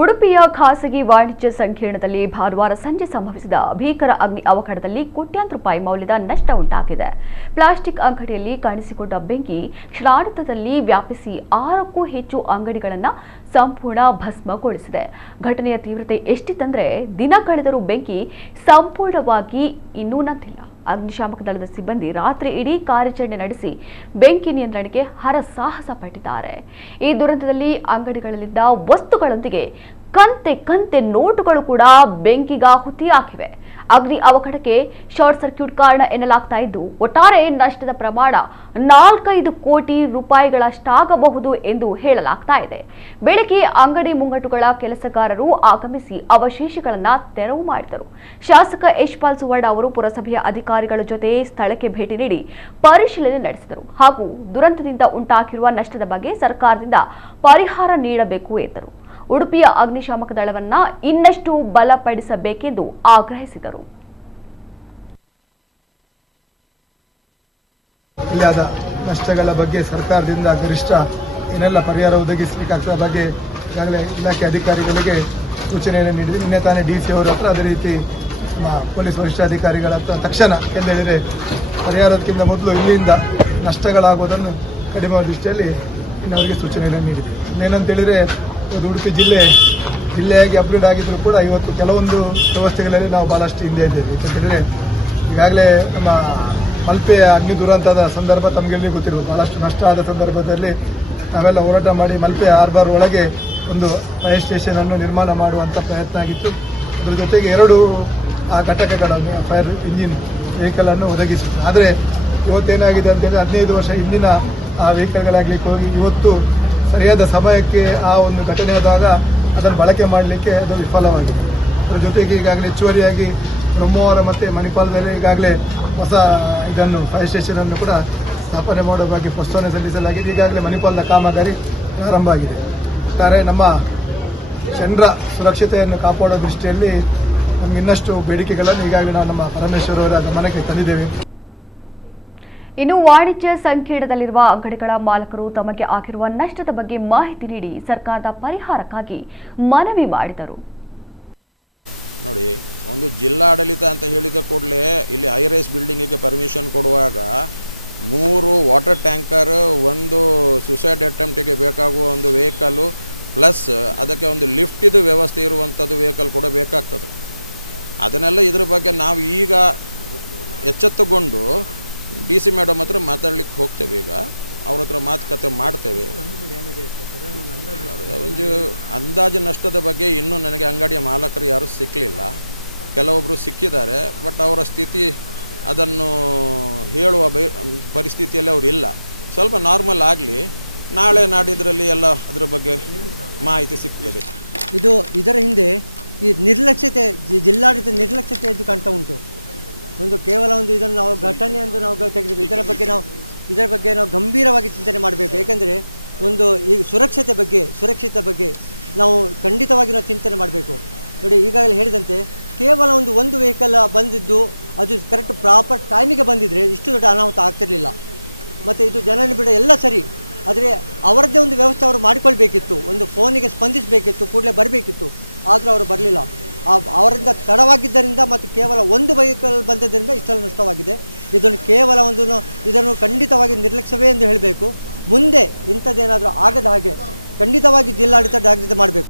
ಉಡುಪಿಯ ಖಾಸಗಿ ವಾಣಿಜ್ಯ ಸಂಕೀರ್ಣದಲ್ಲಿ ಭಾನುವಾರ ಸಂಜೆ ಸಂಭವಿಸಿದ ಭೀಕರ ಅಗ್ನಿ ಅವಘಡದಲ್ಲಿ ಕೋಟ್ಯಾಂತರ ರೂಪಾಯಿ ಮೌಲ್ಯದ ನಷ್ಟ ಉಂಟಾಗಿದೆ. ಪ್ಲಾಸ್ಟಿಕ್ ಅಂಗಡಿಯಲ್ಲಿ ಕಾಣಿಸಿಕೊಂಡ ಬೆಂಕಿ ಕ್ಷಣಾರ್ಧದಲ್ಲಿ ವ್ಯಾಪಿಸಿ 6ಕ್ಕೂ ಹೆಚ್ಚು ಅಂಗಡಿಗಳನ್ನು ಸಂಪೂರ್ಣ ಭಸ್ಮಗೊಳಿಸಿದೆ. ಘಟನೆಯ ತೀವ್ರತೆ ಎಷ್ಟಿತ್ತಂದ್ರೆ ದಿನ ಕಳೆದರೂ ಬೆಂಕಿ ಸಂಪೂರ್ಣವಾಗಿ ಇನ್ನೂ ನಂದಿಲ್ಲ. ಅಗ್ನಿಶಾಮಕ ದಳದ ಸಿಬ್ಬಂದಿ ರಾತ್ರಿ ಇಡೀ ಕಾರ್ಯಾಚರಣೆ ನಡೆಸಿ ಬೆಂಕಿ ನಿಯಂತ್ರಣಕ್ಕೆ ಹರಸಾಹಸ ಪಟ್ಟಿದ್ದಾರೆ. ಈ ದುರಂತದಲ್ಲಿ ಅಂಗಡಿಗಳಲ್ಲಿದ್ದ ವಸ್ತುಗಳೊಂದಿಗೆ ಕಂತೆ ನೋಟುಗಳು ಕೂಡ ಬೆಂಕಿಗಾಹುತಿಯಾಗಿವೆ. ಅಗ್ನಿ ಅವಘಡಕ್ಕೆ ಶಾರ್ಟ್ ಸರ್ಕ್ಯೂಟ್ ಕಾರಣ ಎನ್ನಲಾಗ್ತಾ ಇದ್ದು ಒಟ್ಟಾರೆ ನಷ್ಟದ ಪ್ರಮಾಣ 4-5 ಕೋಟಿ ರೂಪಾಯಿಗಳಷ್ಟಾಗಬಹುದು ಎಂದು ಹೇಳಲಾಗ್ತಾ ಇದೆ. ಬೆಳಗ್ಗೆ ಅಂಗಡಿ ಮುಂಗಟ್ಟುಗಳ ಕೆಲಸಗಾರರು ಆಗಮಿಸಿ ಅವಶೇಷಗಳನ್ನು ತೆರವು ಮಾಡಿದರು. ಶಾಸಕ ಯಶ್ಪಾಲ್ ಸುವರ್ಣ ಅವರು ಪುರಸಭೆಯ ಅಧಿಕಾರಿಗಳ ಜೊತೆ ಸ್ಥಳಕ್ಕೆ ಭೇಟಿ ನೀಡಿ ಪರಿಶೀಲನೆ ನಡೆಸಿದರು ಹಾಗೂ ದುರಂತದಿಂದ ಉಂಟಾಗಿರುವ ನಷ್ಟದ ಬಗ್ಗೆ ಸರ್ಕಾರದಿಂದ ಪರಿಹಾರ ನೀಡಬೇಕು ಎಂದರು. ಉಡುಪಿಯ ಅಗ್ನಿಶಾಮಕ ದಳವನ್ನ ಇನ್ನಷ್ಟು ಬಲಪಡಿಸಬೇಕೆಂದು ಆಗ್ರಹಿಸಿದರು. ಇಲ್ಲದ ನಷ್ಟಗಳ ಬಗ್ಗೆ ಸರ್ಕಾರದಿಂದ ಗರಿಷ್ಠ ಏನೆಲ್ಲ ಪರಿಹಾರ ಒದಗಿಸಬೇಕಾಗ್ತದ ಬಗ್ಗೆ ಈಗಾಗಲೇ ಇಲಾಖೆ ಅಧಿಕಾರಿಗಳಿಗೆ ಸೂಚನೆಯನ್ನು ನೀಡಿದೆ. ನಿನ್ನೆ ತಾನೇ DC ಅವರ ಹತ್ರ ಅದೇ ರೀತಿ ಪೊಲೀಸ್ ವರಿಷ್ಠಾಧಿಕಾರಿಗಳ ಹತ್ರ ತಕ್ಷಣ ಎಂದೇಳಿದರೆ ಪರಿಹಾರಕ್ಕಿಂತ ಮೊದಲು ಇಲ್ಲಿಂದ ನಷ್ಟಗಳಾಗುವುದನ್ನು ಕಡಿಮೆ ದೃಷ್ಟಿಯಲ್ಲಿ ಇನ್ನವರಿಗೆ ಸೂಚನೆಯನ್ನು ನೀಡಿದೆ. ಇನ್ನೇನಂತೇಳಿದರೆ ಉಡುಪಿ ಜಿಲ್ಲೆಯಾಗಿ ಅಪ್ಗ್ರೇಡ್ ಆಗಿದ್ದರೂ ಕೂಡ ಇವತ್ತು ಕೆಲವೊಂದು ವ್ಯವಸ್ಥೆಗಳಲ್ಲಿ ನಾವು ಭಾಳಷ್ಟು ಹಿಂದೆ ಇದ್ದೇವೆ. ಯಾಕೆಂತೇಳಿದರೆ ಈಗಾಗಲೇ ನಮ್ಮ ಮಲ್ಪೆಯ ಅಗ್ನಿ ದುರಂತದ ಸಂದರ್ಭ ತಮಗೆಲ್ಲರಿಗೂ ಗೊತ್ತಿರ್ಬೋದು. ಭಾಳಷ್ಟು ನಷ್ಟ ಆದ ಸಂದರ್ಭದಲ್ಲಿ ನಾವೆಲ್ಲ ಹೋರಾಟ ಮಾಡಿ ಮಲ್ಪೆ ಹಾರ್ಬರ್ ಒಳಗೆ ಒಂದು ಫೈರ್ ಸ್ಟೇಷನನ್ನು ನಿರ್ಮಾಣ ಮಾಡುವಂಥ ಪ್ರಯತ್ನ ಆಗಿತ್ತು. ಅದರ ಜೊತೆಗೆ 2 ಘಟಕಗಳನ್ನು ಫೈರ್ ಇಂಜಿನ್ ವೆಹಿಕಲನ್ನು ಒದಗಿಸಿತ್ತು. ಆದರೆ ಇವತ್ತೇನಾಗಿದೆ ಅಂತೇಳಿ 15 ವರ್ಷ ಹಿಂದಿನ ಆ ವೆಹಿಕಲ್ಗಳಾಗಲಿಕ್ಕೆ ಹೋಗಿ ಇವತ್ತು ಸರಿಯಾದ ಸಮಯಕ್ಕೆ ಆ ಒಂದು ಘಟನೆ ಆದಾಗ ಅದನ್ನು ಬಳಕೆ ಮಾಡಲಿಕ್ಕೆ ಅದು ವಿಫಲವಾಗಿದೆ. ಅದರ ಜೊತೆಗೆ ಈಗಾಗಲೇ ಹೆಚ್ಚುವರಿಯಾಗಿ ಬ್ರಹ್ಮವರ ಮತ್ತು ಮಣಿಪಾಲದಲ್ಲಿ ಈಗಾಗಲೇ ಹೊಸ ಇದನ್ನು ಫೈರ್ ಸ್ಟೇಷನನ್ನು ಕೂಡ ಸ್ಥಾಪನೆ ಮಾಡುವ ಬಗ್ಗೆ ಪ್ರಸ್ತಾವನೆ ಸಲ್ಲಿಸಲಾಗಿದೆ. ಈಗಾಗಲೇ ಮಣಿಪಾಲದ ಕಾಮಗಾರಿ ಪ್ರಾರಂಭ ಆಗಿದೆ. ಒಟ್ಟಾರೆ ನಮ್ಮ ಜನರ ಸುರಕ್ಷತೆಯನ್ನು ಕಾಪಾಡುವ ದೃಷ್ಟಿಯಲ್ಲಿ ನಮಗೆ ಇನ್ನಷ್ಟು ಬೇಡಿಕೆಗಳನ್ನು ಈಗಾಗಲೇ ನಾವು ನಮ್ಮ ಪರಮೇಶ್ವರ್ ಅವರ ಗಮನಕ್ಕೆ ತಂದಿದ್ದೇವೆ. ಇನ್ನು ವಾಣಿಜ್ಯ ಸಂಕೀರ್ಣದಲ್ಲಿರುವ ಅಂಗಡಿಗಳ ಮಾಲಕರು ತಮಗೆ ಆಗಿರುವ ನಷ್ಟದ ಬಗ್ಗೆ ಮಾಹಿತಿ ನೀಡಿ ಸರ್ಕಾರದ ಪರಿಹಾರಕ್ಕಾಗಿ ಮನವಿ ಮಾಡಿದರು. ನೋಡಿ, ಒಂದು ಜಿಲ್ಲಾಡಳಿತ ಅಂತ ಹೇಳಿದ ಕೂಡಲೇ ಇಲ್ಲಿ ಹೈರೈಸ್ ಬಿಲ್ಡಿಂಗಿಗೆ ಪರ್ಮಿಷನ್ ಕೊಡುವಾಗ 3 ವಾಟರ್ ಟ್ಯಾಂಕರ್, 1 ಸುಸೈಡ್ ಅಟೆಂಪ್ಟಿಗೆ ಬೇಕಾಗುವ ಒಂದು ವೆಹಿಕಲ್ಲು ಪ್ಲಸ್ ಅದಕ್ಕೆ ಒಂದು ಲಿಫ್ಟಿದು ವ್ಯವಸ್ಥೆ ಇರುವಂಥದ್ದು ವೆಹಿಕಲ್ ಕೂಡ ಬೇಕಾಗ್ತದೆ. ಅದನ್ನೆಲ್ಲ ಇದ್ರ ಬಗ್ಗೆ ನಾವು ಈಗ ಎಚ್ಚೆತ್ತುಕೊಂಡು DC ಮೇಡಮ್ ಹತ್ರ ಮಾತಾಡ್ಲಿಕ್ಕೆ ಹೋಗ್ತೇವೆ. ಈಗ ಅವ್ರ ಹತ್ರ ಮಾತುಕತೆ ಮಾಡ್ತೇವೆ. ಒಂದು ಅಂದಾಜು ನಷ್ಟದ ಬಗ್ಗೆ ಇನ್ನೂ ನನಗೆ ಅಂಗಡಿಯ ಮಾಲಕರು ಯಾರೂ ಸಿಕ್ಕಲಿಲ್ಲ. ಕೆಲವೊಬ್ಬರು ಸಿಕ್ಕಿದ್ದಾರೆ, ಬಟ್ ಅವರ ಸ್ಥಿತಿ ಅದನ್ನು ಹೇಳುವ ಪರಿಸ್ಥಿತಿಯಲ್ಲಿ ಅವರು ಇಲ್ಲ. ಸ್ವಲ್ಪ ನಾರ್ಮಲ್ ಆಗಲಿ, ನಾಳೆ ನಾಡಿದ್ರಲ್ಲಿ ಎಲ್ಲ ಅದರ ಬಗ್ಗೆ ಮಾಹಿತಿ ಸಿಗ್ತದೆ. ಇದರ ಹಿಂದೆ ಈ ನಿರ್ಲಕ್ಷ್ಯತೆ, ಜಿಲ್ಲಾಡಳಿತ ನಿರ್ಲಕ್ಷ್ಯತೆ ಎದ್ದು ಕಾಣ್ತಾ ಉಂಟು. ಕೇವಲ ಇದನ್ನು ನಾವು ಘಟನೆ ಎಂದು ನಾವು ತೆಗೆದು ಇದರ ಬಗ್ಗೆ ನಾವು ಗಂಭೀರವಾಗಿ ಚಿಂತನೆ ಮಾಡಬೇಕು. ಏಕೆಂದರೆ ಈ ಸುರಕ್ಷತೆ ಬಗ್ಗೆ ನಾವು ಖಂಡಿತವಾಗಿ ನಾವು ಚಿಂತನೆ ಮಾಡಬೇಕು. ನೋಡಿ, ಈಗಾಗಲೇ ಹೇಳಿದಂತೆ ಕೇವಲ ಒಂದು ವೆಹಿಕಲ್ ಬಂದಿದ್ದು ಅದು ಕರೆಕ್ಟ್ ಪ್ರಾಪರ್ ಟೈಮಿಗೆ ಬಂದಿದ್ದರೆ ಇಷ್ಟು ದೊಡ್ಡ ಅನಾಹುತ ಆಗ್ತಿರಲಿಲ್ಲ. ಮತ್ತು ಇದು ಜನನ ಬಿಡ ಎಲ್ಲ ಸರಿ, ಆದರೆ ಅವರದ್ದೇ ಒಂದು ವ್ಯವಸ್ಥೆ ಅವರು ಮಾಡಿಕೊಳ್ಬೇಕಿತ್ತು. ಒಂದು ಫೋನಿಗೆ ಸ್ಪಂದಿಸಬೇಕಿತ್ತು, ಕೂಡಲೇ ಬರಬೇಕಿತ್ತು. ಆದರೂ ಅವರು ಬರಲಿಲ್ಲ. ಅವರಿಂದ ತಡವಾಗಿದ್ದರಿಂದ ಮತ್ತು ಕೇವಲ ಒಂದು ವೆಹಿಕಲ್ ಬಂದದ್ದರಿಂದ ಇಷ್ಟೆಲ್ಲ ನಷ್ಟವಾಗಿದೆ. ಇದನ್ನು ಖಂಡಿತವಾಗಿ ನಿರ್ಲಕ್ಷ್ಯವೇ ಎಂದು ಹೇಳಬೇಕು. ಮುಂದೆ ಇಂಥದ್ದೇನಾದರೂ ಆಗದ ಹಾಗೆ ಖಂಡಿತವಾಗಿ ಜಿಲ್ಲಾಡಳಿತ ಜಾಗೃತಿ ಮಾಡಬೇಕು.